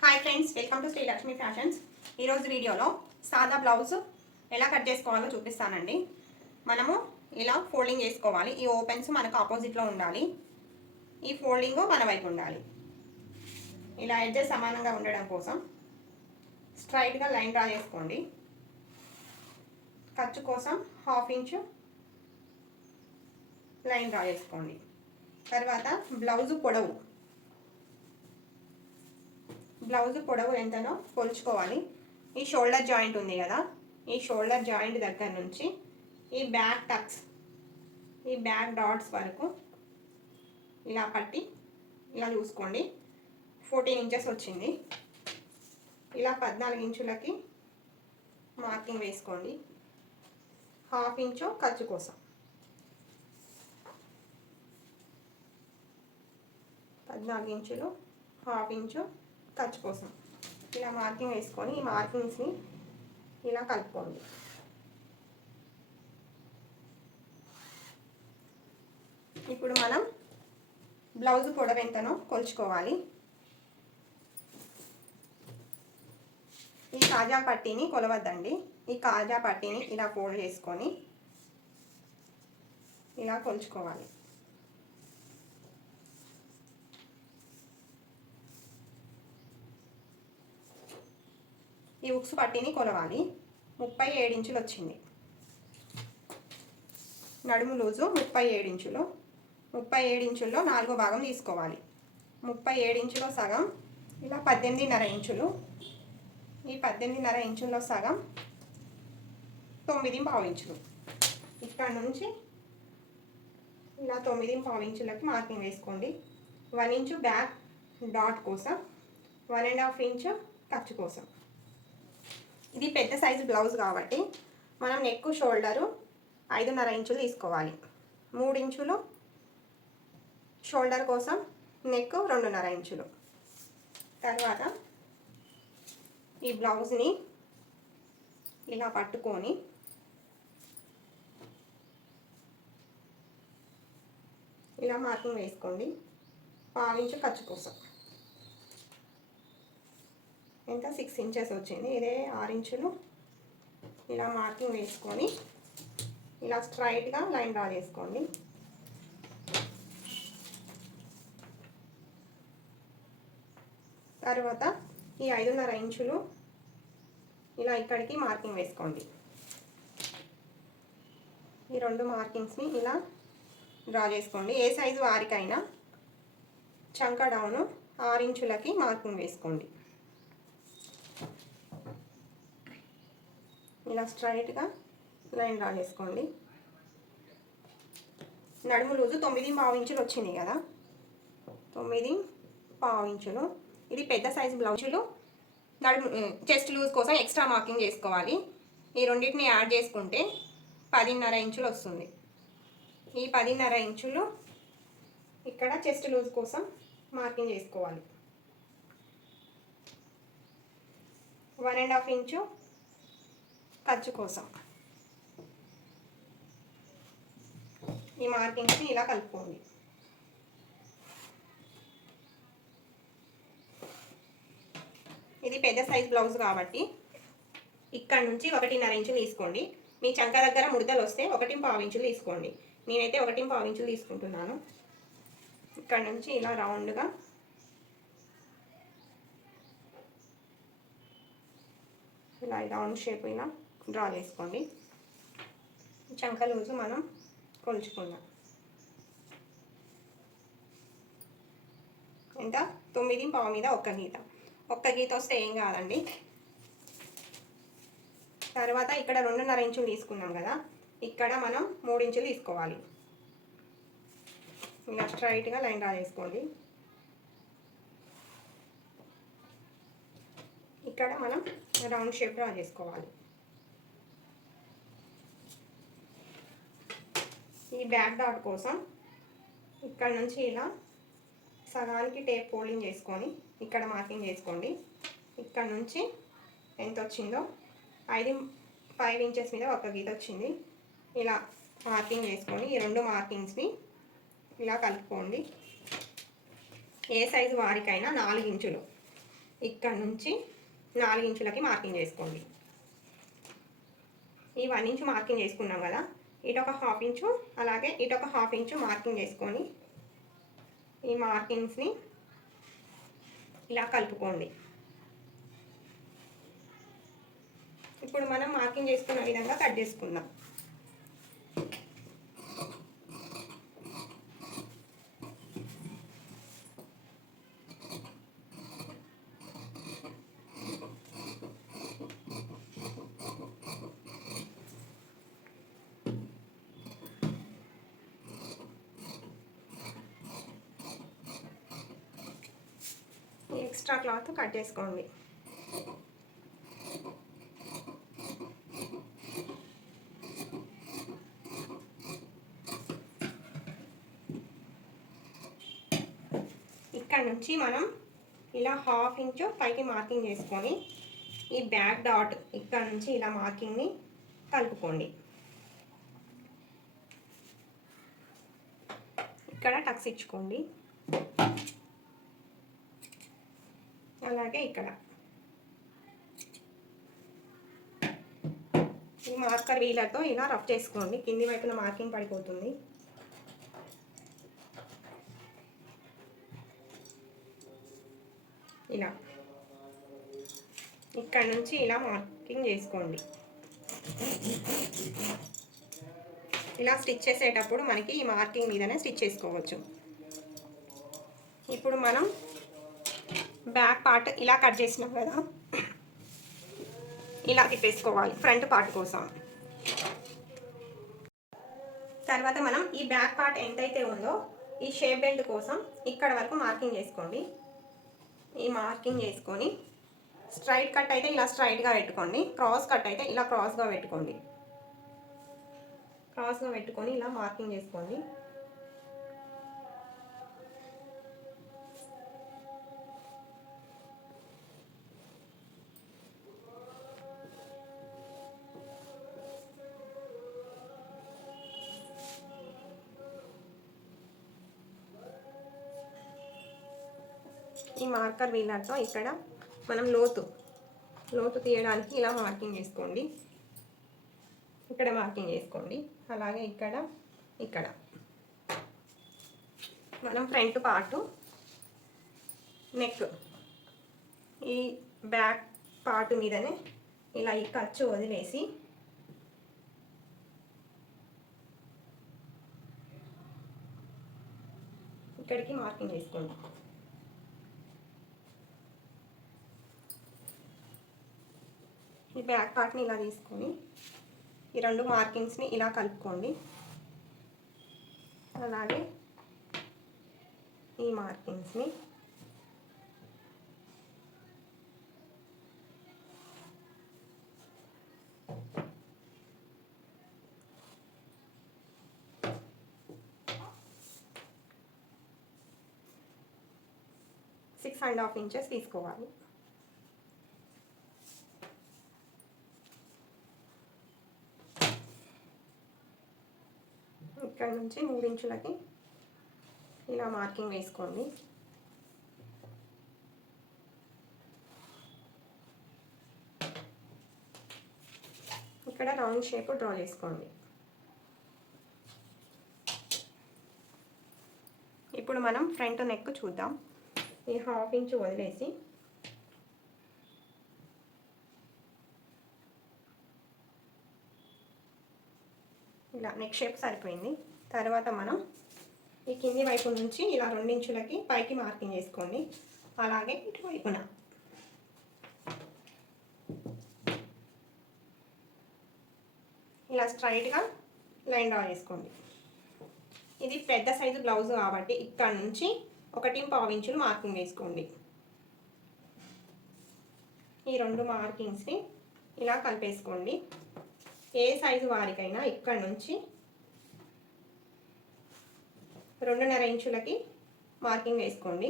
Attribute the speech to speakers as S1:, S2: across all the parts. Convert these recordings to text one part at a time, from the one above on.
S1: Hi friends welcome to Sri Lakshmi fashions ఈరోజు వీడియోలో సాదా బ్లౌజ్ ఎలా కట్ చేసుకోవాలో చూపిస్తానండి. మనము ఇలా ఫోల్డింగ్ చేసుకోవాలి. ఈ ఓపెన్స్ మనకు ఆపోజిట్లో ఉండాలి. ఈ ఫోల్డింగ్ మన వైపు ఉండాలి. ఇలా ఎడ్జెస్ సమానంగా ఉండడం కోసం స్ట్రైట్గా లైన్ డ్రా చేసుకోండి. ఖర్చు కోసం హాఫ్ ఇంచు లైన్ డ్రా చేసుకోండి. తర్వాత బ్లౌజ్ పొడవు. బ్లౌజ్ పొడవు ఎంతనో కొలుచుకోవాలి ఈ షోల్డర్ జాయింట్ ఉంది కదా ఈ షోల్డర్ జాయింట్ దగ్గర నుంచి ఈ బ్యాక్ టక్స్ ఈ బ్యాక్ డాట్స్ వరకు ఇలా పట్టి ఇలా చూసుకోండి. ఫోర్టీన్ ఇంచెస్ వచ్చింది. ఇలా పద్నాలుగు ఇంచులకి మార్కింగ్ వేసుకోండి. హాఫ్ ఇంచు ఖర్చు కోసం. పద్నాలుగు ఇంచులు హాఫ్ ఇంచు ఖర్చు కోసం ఇలా మార్కింగ్ వేసుకొని ఈ మార్కింగ్స్ని ఇలా కలుపుకోండి. ఇప్పుడు మనం బ్లౌజ్ పొడవు ఎంతనో కొలుచుకోవాలి. ఈ కాజా పట్టీని కొలవద్దండి. ఈ కాజా పట్టీని ఇలా ఫోల్డ్ చేసుకొని ఇలా కొలుచుకోవాలి. ఈ ఉక్స్ పట్టీని కొలవాలి. ముప్పై ఇంచులు వచ్చింది. నడుము లూజు ముప్పై ఇంచులు. ముప్పై ఇంచుల్లో నాలుగో భాగం తీసుకోవాలి. ముప్పై ఇంచులో సగం ఇలా పద్దెనిమిదిన్నర ఇంచులు. ఈ పద్దెనిమిదిన్నర ఇంచుల్లో సగం తొమ్మిది పావు ఇంచులు. ఇక్కడ నుంచి ఇలా తొమ్మిది పావు ఇంచులకి మార్కింగ్ వేసుకోండి. వన్ ఇంచు బ్యాక్ డాట్ కోసం వన్ అండ్ హాఫ్ ఇంచు ఖర్చు కోసం. ఇది పెద్ద సైజు బ్లౌజ్ కాబట్టి మనం నెక్ షోల్డరు ఐదున్నర ఇంచులు తీసుకోవాలి. మూడు ఇంచులు షోల్డర్ కోసం నెక్ రెండున్నర ఇంచులు. తర్వాత ఈ బ్లౌజ్ని ఇలా పట్టుకొని ఇలా మార్కింగ్ వేసుకోండి. పావించు ఖర్చు కోసం. ఎంత? సిక్స్ ఇంచెస్ వచ్చింది. ఇదే ఆరు ఇంచులు. ఇలా మార్కింగ్ వేసుకొని ఇలా స్ట్రైట్గా లైన్ డ్రా చేసుకోండి. తర్వాత ఈ ఐదున్నర ఇంచులు ఇలా ఇక్కడికి మార్కింగ్ వేసుకోండి. ఈ రెండు మార్కింగ్స్ని ఇలా డ్రా చేసుకోండి. ఏ సైజు వారికైనా చంక డౌను ఆరు ఇంచులకి మార్కింగ్ వేసుకోండి. ఇలా స్ట్రైట్గా లైన్ డ్రా చేసుకోండి. నడుము లూజు తొమ్మిది పావు ఇంచులు వచ్చింది కదా. తొమ్మిది పావు ఇంచులు. ఇది పెద్ద సైజు బ్లౌజులు నడుము చెస్ట్ లూజ్ కోసం ఎక్స్ట్రా మార్కింగ్ చేసుకోవాలి. ఈ రెండింటిని యాడ్ చేసుకుంటే పదిన్నర ఇంచులు వస్తుంది. ఈ పదిన్నర ఇంచులు ఇక్కడ చెస్ట్ లూజ్ కోసం మార్కింగ్ చేసుకోవాలి. వన్ అండ్ హాఫ్ ఇంచు ఖర్చు కోసం. ఈ మార్కింగ్స్ని ఇలా కలుపుకోండి. ఇది పెద్ద సైజ్ బ్లౌజ్ కాబట్టి ఇక్కడ నుంచి ఒకటిన్నర ఇంచులు తీసుకోండి. మీ చంక దగ్గర ముడతలు వస్తే ఒకటి పావు ఇంచులు తీసుకోండి. నేనైతే ఒకటి పావు ఇంచులు తీసుకుంటున్నాను. ఇక్కడ నుంచి ఇలా రౌండ్గా ఇలా రౌండ్ షేప్ ఇలా డ్రా చేసుకోండి. చంక లూజు మనం కొలుచుకుందాం. ఎంత తొమ్మిది పావు మీద ఒక్క గీత. ఒక్క గీత వస్తే ఏం కాదండి. తర్వాత ఇక్కడ రెండున్నర ఇంచులు తీసుకున్నాం కదా. ఇక్కడ మనం మూడు ఇంచులు తీసుకోవాలి. ఇలా స్ట్రైట్గా లైన్ డ్రా చేసుకోండి. ఇక్కడ మనం రౌండ్ షేప్ డ్రా చేసుకోవాలి. ఈ బ్యాక్ డాట్ కోసం ఇక్కడ నుంచి ఇలా సగానికి టేప్ ఫోల్డింగ్ చేసుకొని ఇక్కడ మార్కింగ్ చేసుకోండి. ఇక్కడ నుంచి ఎంత వచ్చిందో ఐదు ఫైవ్ ఇంచెస్ మీద ఒక గీత వచ్చింది. ఇలా మార్కింగ్ చేసుకొని ఈ రెండు మార్కింగ్స్ని ఇలా కలుపుకోండి. ఏ సైజు వారికైనా నాలుగు ఇంచులు. ఇక్కడ నుంచి నాలుగు ఇంచులకి మార్కింగ్ చేసుకోండి. ఈ వన్ ఇంచు మార్కింగ్ చేసుకున్నాం కదా ఇటు ఒక హాఫ్ ఇంచు అలాగే ఇటొక హాఫ్ ఇంచు మార్కింగ్ చేసుకొని ఈ మార్కింగ్స్ని ఇలా కలుపుకోండి. ఇప్పుడు మనం మార్కింగ్ చేసుకున్న విధంగా కట్ చేసుకుందాం ఈ ఎక్స్ట్రా పట్టేసుకోండి. ఇక్కడ నుంచి మనం ఇలా హాఫ్ ఇంచు పైకి మార్కింగ్ చేసుకొని ఈ బ్యాక్ డాట్ ఇక్కడ నుంచి ఇలా మార్కింగ్ని కలుపుకోండి. ఇక్కడ టక్స్ ఇచ్చుకోండి. అలాగే ఇక్కడ. ఈ మార్కర్ వీలతో ఇలా రఫ్ చేసుకోండి. కింది వైపున మార్కింగ్ పడిపోతుంది. ఇలా. ఇక్కడ నుంచి ఇలా మార్కింగ్ చేసుకోండి. ఇలా స్టిచ్ చేసేటప్పుడు మనకి ఈ మార్కింగ్ మీదనే స్టిచ్ చేసుకోవచ్చు. ఇప్పుడు మనం బ్యాక్ పార్ట్ ఇలా కట్ చేసినాం కదా. ఇలా తిప్పేసుకోవాలి ఫ్రంట్ పార్ట్ కోసం. తర్వాత మనం ఈ బ్యాక్ పార్ట్ ఎంతైతే ఉందో ఈ షేప్ బెల్ట్ కోసం ఇక్కడ వరకు మార్కింగ్ చేసుకోండి. ఈ మార్కింగ్ చేసుకొని స్ట్రైట్ కట్ అయితే ఇలా స్ట్రైట్గా పెట్టుకోండి క్రాస్ కట్ అయితే ఇలా క్రాస్గా పెట్టుకోండి. క్రాస్గా పెట్టుకొని ఇలా మార్కింగ్ చేసుకోండి. మార్కర్ వీలర్తో ఇక్కడ మనం లోతు లోతు తీయడానికి ఇలా మార్కింగ్ చేసుకోండి. ఇక్కడ మార్కింగ్ చేసుకోండి. అలాగే ఇక్కడ ఇక్కడ. మనం ఫ్రంట్ పార్టు నెక్ ఈ బ్యాక్ పార్ట్ మీదనే ఇలా ఈ ఖర్చు వదిలేసి ఇక్కడికి మార్కింగ్ చేసుకోండి. ఈ బ్యాక్ పార్ట్ని ఇలా తీసుకొని ఈ రెండు మార్కింగ్స్ని ఇలా కలుపుకోండి. అలాగే ఈ మార్కింగ్స్ని సిక్స్ అండ్ హాఫ్ ఇంచెస్ తీసుకోవాలి. ఇక్కడ నుంచి మూడు ఇంచులకి ఇలా మార్కింగ్ వేసుకోండి. ఇక్కడ రౌండ్ షేప్ డ్రా చేసుకోండి. ఇప్పుడు మనం ఫ్రంట్ నెక్ చూద్దాం. ఈ హాఫ్ ఇంచ్ వదిలేసి ఇలా నెక్ షేప్ సరిపోయింది. తర్వాత మనం ఈ కింది వైపు నుంచి ఇలా రెండించులకి పైకి మార్కింగ్ చేసుకోండి. అలాగే ఇటువైపున. ఇలా స్ట్రైట్గా లైన్ డ్రా చేసుకోండి. ఇది పెద్ద సైజు బ్లౌజ్ కాబట్టి ఇక్కడ నుంచి ఒకటి పావు ఇంచులు మార్కింగ్ వేసుకోండి. ఈ రెండు మార్కింగ్స్ని ఇలా కలిపేసుకోండి. ఏ సైజు వారికైనా ఇక్కడ నుంచి రెండున్నర ఇంచులకి మార్కింగ్ వేసుకోండి.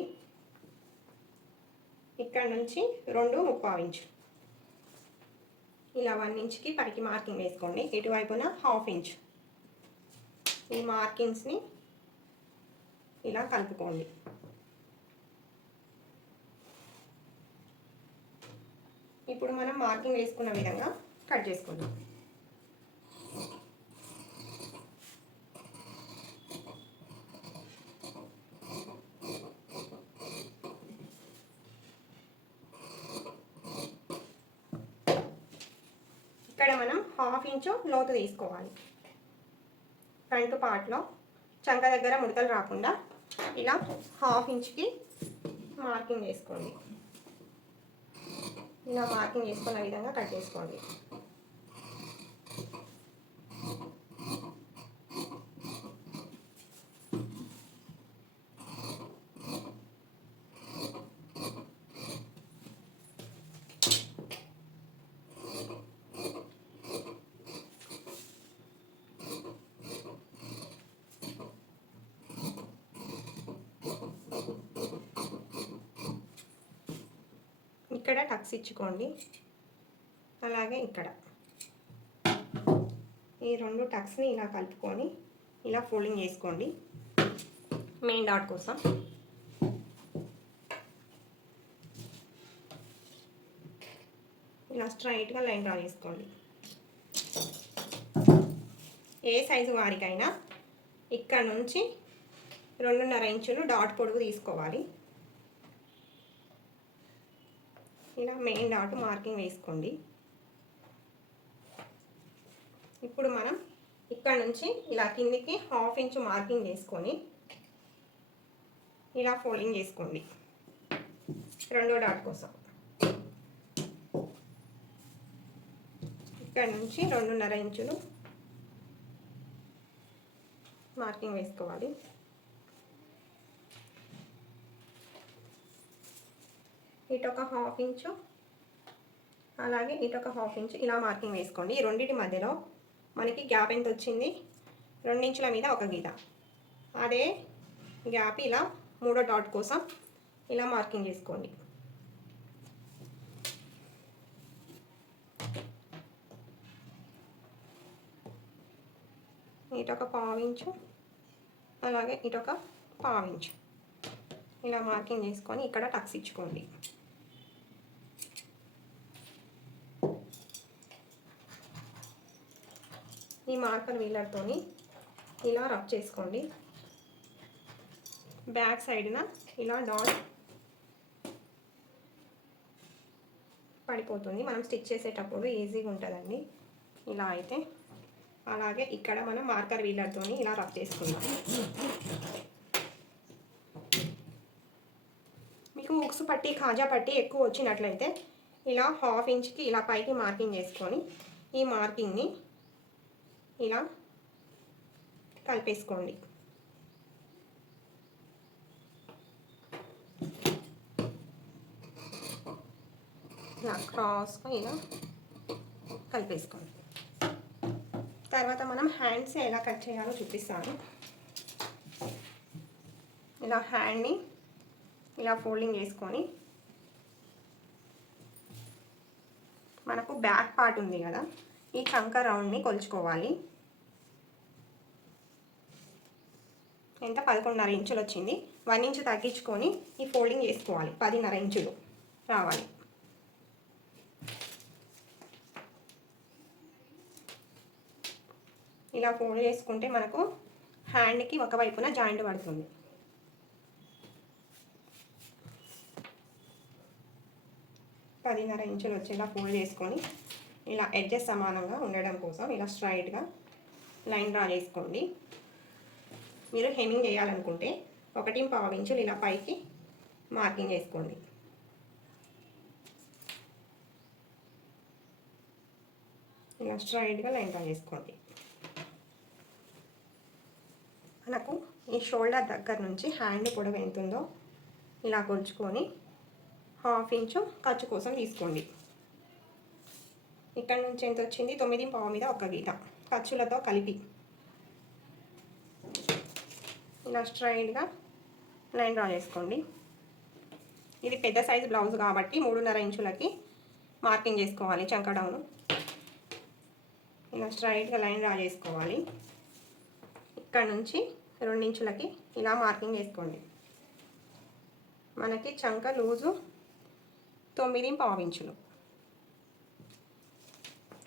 S1: ఇక్కడ నుంచి రెండు ముప్పావు ఇంచు. ఇలా వన్ ఇంచ్కి పైకి మార్కింగ్ వేసుకోండి. ఇటువైపున హాఫ్ ఇంచ్. ఈ మార్కింగ్స్ని ఇలా కలుపుకోండి. ఇప్పుడు మనం మార్కింగ్ వేసుకున్న విధంగా కట్ చేసుకుందాం ఇక్కడ మనం హాఫ్ ఇంచు లోతు తీసుకోవాలి. ఫ్రంట్ పార్ట్లో చంక దగ్గర ముడతలు రాకుండా ఇలా హాఫ్ ఇంచ్కి మార్కింగ్ వేసుకోండి ఇలా మార్కింగ్ చేసుకున్న విధంగా కట్ చేసుకోండి. ఇక్కడ టక్స్ ఇచ్చుకోండి. అలాగే ఇక్కడ. ఈ రెండు టక్స్ని ఇలా కలుపుకొని ఇలా ఫోల్డింగ్ చేసుకోండి. మెయిన్ డాట్ కోసం. ఇలా స్ట్రైట్గా లైన్ డ్రా చేసుకోండి. ఏ సైజు వారికైనా ఇక్కడ నుంచి రెండున్నర ఇంచులు డాట్ పొడుగు తీసుకోవాలి. ఇలా మెయిన్ డాట్ మార్కింగ్ వేసుకోండి. ఇప్పుడు మనం ఇక్కడ నుంచి ఇలా కిందికి హాఫ్ ఇంచ్ మార్కింగ్ చేసుకొని ఇలా ఫోల్డింగ్ చేసుకోండి. రెండో డాట్ కోసం. ఇక్కడ నుంచి రెండున్నర ఇంచులు మార్కింగ్ వేసుకోవాలి. ఇటు ఒక హాఫ్ ఇంచు. అలాగే ఇటు ఒక హాఫ్ ఇంచు. ఇలా మార్కింగ్ వేసుకోండి. ఈ రెండింటి మధ్యలో మనకి గ్యాప్ ఎంత వచ్చింది? రెండించుల మీద ఒక గీత. అదే గ్యాప్ ఇలా మూడో డాట్ కోసం ఇలా మార్కింగ్ చేసుకోండి. ఇటొక పావించు అలాగే ఇటొక పావించు ఇలా మార్కింగ్ చేసుకొని ఇక్కడ టక్స్ ఇచ్చుకోండి. ఈ మార్కర్ వీలర్తో ఇలా రబ్ చేసుకోండి. బ్యాక్ సైడ్న ఇలా డాట్ పడిపోతుంది. మనం స్టిచ్ చేసేటప్పుడు ఈజీగా ఉంటుందండి. ఇలా అయితే. అలాగే ఇక్కడ మనం మార్కర్ వీలర్తోని ఇలా రబ్ చేసుకుందాం. మీకు ఉక్సు పట్టి కాజా పట్టి ఎక్కువ వచ్చినట్లయితే ఇలా హాఫ్ ఇంచ్కి ఇలా పైకి మార్కింగ్ చేసుకొని ఈ మార్కింగ్ని ఇలా కలిపేసుకోండి. ఇలా క్రాస్గా ఇలా కలిపేసుకోండి. తర్వాత మనం హ్యాండ్స్ ఎలా కట్ చేయాలో చూపిస్తాను. ఇలా హ్యాండ్ని ఇలా ఫోల్డింగ్ చేసుకొని మనకు బ్యాక్ పార్ట్ ఉంది కదా ఈ చంక రౌండ్ని కొలుచుకోవాలి. ఎంత? పదకొండున్నర ఇంచులు వచ్చింది. వన్ ఇంచు తగ్గించుకొని ఈ ఫోల్డింగ్ చేసుకోవాలి. పదిన్నర ఇంచులు రావాలి. ఇలా ఫోల్డ్ చేసుకుంటే మనకు హ్యాండ్కి ఒకవైపున జాయింట్ పడుతుంది. పదిన్నర ఇంచులు వచ్చేలా ఫోల్డ్ చేసుకొని ఇలా ఎడ్జెస్ సమానంగా ఉండడం కోసం ఇలా స్ట్రైట్గా లైన్ డ్రా చేసుకోండి. మీరు హెమింగ్ చేయాలనుకుంటే ఒకటి పావు ఇంచులు ఇలా పైకి మార్కింగ్ చేసుకోండి. ఇలా స్ట్రైట్గా లైన్ డ్రా చేసుకోండి. మనకు ఈ షోల్డర్ దగ్గర నుంచి హ్యాండ్ పొడవు ఎంత ఉందో ఇలా కొలుచుకొని హాఫ్ ఇంచు ఖర్చు కోసం తీసుకోండి. ఇక్కడ నుంచి ఎంత వచ్చింది? తొమ్మిది పావు మీద ఒక గీత. ఖర్చులతో కలిపి. ఇలా స్ట్రైట్గా లైన్ డ్రా చేసుకోండి. ఇది పెద్ద సైజు బ్లౌజ్ కాబట్టి మూడున్నర ఇంచులకి మార్కింగ్ చేసుకోవాలి చంకడౌను ఇలా స్ట్రైట్గా లైన్ డ్రా చేసుకోవాలి. ఇక్కడ నుంచి రెండించులకి ఇలా మార్కింగ్ చేసుకోండి. మనకి చంక లూజు తొమ్మిది పావించులు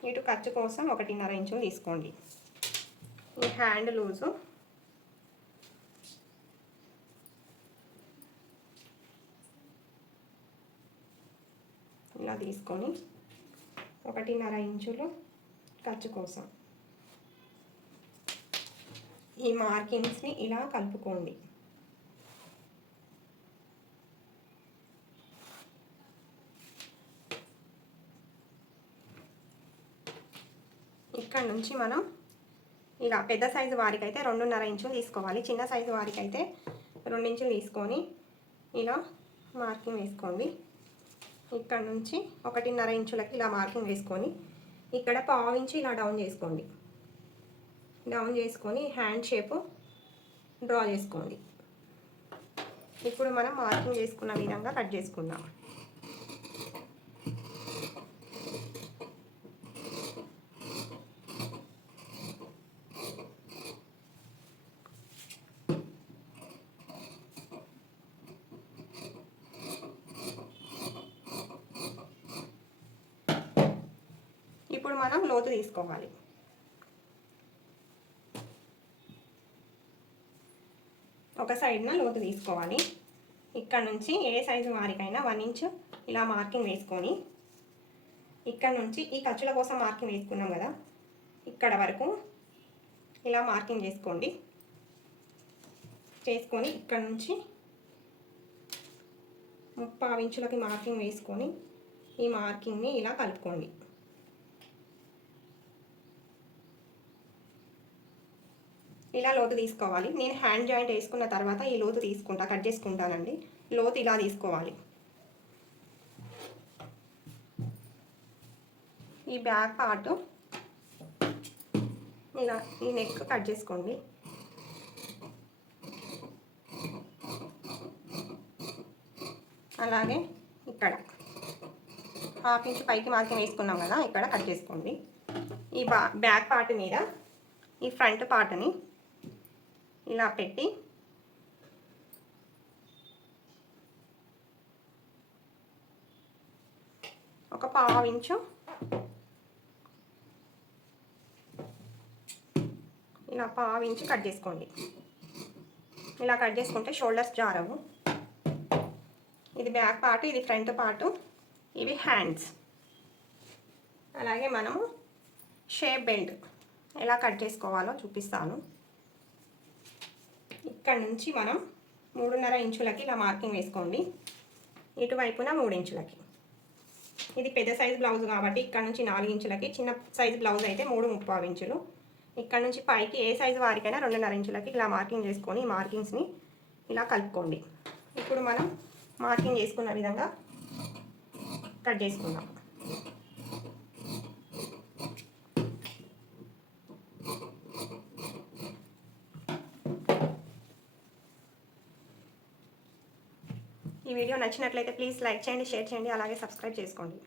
S1: ఇటు ఖర్చు కోసం ఒకటిన్నర ఇంచులు తీసుకోండి. ఈ హ్యాండ్ లూజు ఇలా తీసుకొని ఒకటిన్నర ఇంచులు ఖర్చు కోసం. ఈ మార్కింగ్స్ని ఇలా కలుపుకోండి. ఇక్కడ నుంచి మనం ఇలా పెద్ద సైజు వారికి అయితే రెండున్నర ఇంచులు తీసుకోవాలి. చిన్న సైజు వారికి అయితే రెండు ఇంచులు తీసుకొని ఇలా మార్కింగ్ వేసుకోండి. ఇక్కడ నుంచి ఒకటిన్నర ఇంచులకి ఇలా మార్కింగ్ వేసుకొని ఇక్కడ పావు ఇంచు ఇలా డౌన్ చేసుకోండి. డౌన్ చేసుకొని హ్యాండ్ షేప్ డ్రా చేసుకోండి. ఇప్పుడు మనం మార్కింగ్ చేసుకున్న విధంగా కట్ చేసుకుందాం. ఇప్పుడు మనం లోతు తీసుకోవాలి. ఒక సైడ్న లోతు తీసుకోవాలి. ఇక్కడ నుంచి ఏ సైజు వారికైనా వన్ ఇంచ్ ఇలా మార్కింగ్ వేసుకొని ఇక్కడ నుంచి ఈ ఖర్చుల కోసం మార్కింగ్ వేసుకున్నాం కదా ఇక్కడ వరకు ఇలా మార్కింగ్ చేసుకోండి. చేసుకొని ఇక్కడ నుంచి ముప్పావు ఇంచులకి మార్కింగ్ వేసుకొని ఈ మార్కింగ్ని ఇలా కలుపుకోండి. ఇలా లోతు తీసుకోవాలి. నేను హ్యాండ్ జాయింట్ వేసుకున్న తర్వాత ఈ లోతు తీసుకుంటా కట్ చేసుకుంటానండి. లోతు ఇలా తీసుకోవాలి. ఈ బ్యాక్ పార్ట్ ఇలా ఈ నెక్ కట్ చేసుకోండి. అలాగే ఇక్కడ హాఫ్ ఇంచ్ పైకి మార్కింగ్ వేసుకున్నాం కదా ఇక్కడ కట్ చేసుకోండి. ఈ బ్యాక్ పార్ట్ మీద ఈ ఫ్రంట్ పార్ట్ని ఇలా పెట్టి ఒక పావు ఇంచు ఇలా పావు ఇంచు కట్ చేసుకోండి. ఇలా కట్ చేసుకుంటే షోల్డర్స్ జారవు. ఇది బ్యాక్ పార్ట్ ఇది ఫ్రంట్ పార్ట్ ఇవి హ్యాండ్స్. అలాగే మనము షేప్ బెల్ట్ ఎలా కట్ చేసుకోవాలో చూపిస్తాను. ఇక్కడ నుంచి మనం మూడున్నర ఇంచులకి ఇలా మార్కింగ్ వేసుకోండి. ఇటువైపున మూడు ఇంచులకి. ఇది పెద్ద సైజు బ్లౌజ్ కాబట్టి ఇక్కడ నుంచి నాలుగు ఇంచులకి చిన్న సైజు బ్లౌజ్ అయితే మూడు ముప్పావు ఇంచులు. ఇక్కడ నుంచి పైకి ఏ సైజు వారికైనా రెండున్నర ఇంచులకి ఇలా మార్కింగ్ చేసుకొని మార్కింగ్స్ని ఇలా కలుపుకోండి. ఇప్పుడు మనం మార్కింగ్ చేసుకున్న విధంగా కట్ చేసుకుందాం ఈ వీడియో నచ్చినట్లయితే ప్లీజ్ లైక్ చేయండి షేర్ చేయండి అలాగే సబ్స్క్రైబ్ చేసుకోండి.